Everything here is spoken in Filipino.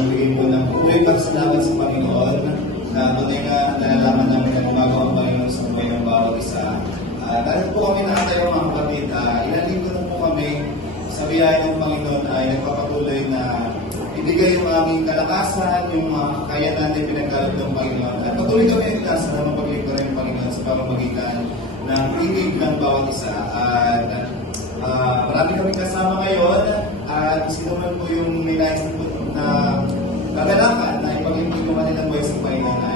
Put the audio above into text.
magbigay po ng puri pasalamat sa Panginoon na tunay nga nalalaman namin na gumagawa ang Panginoon sa buhay ng bawat isa. Dahil po kami nakatayo mga kapatid, ilang linggo na po kami sa biyaya ng Panginoon ay nagpapatuloy na ibigay yung aming kalakasan, yung mga kakayanan na pinagkaloob ng Panginoon. At patuloy kami nagkasa na mapaglingkuran ng Panginoon sa pamamagitan ng pigig ng bawat isa. At marami kami kasama ngayon at sino man po yung may nais na kagalakan na ipaglingkuran ng kanilang buhay sa Panginoon.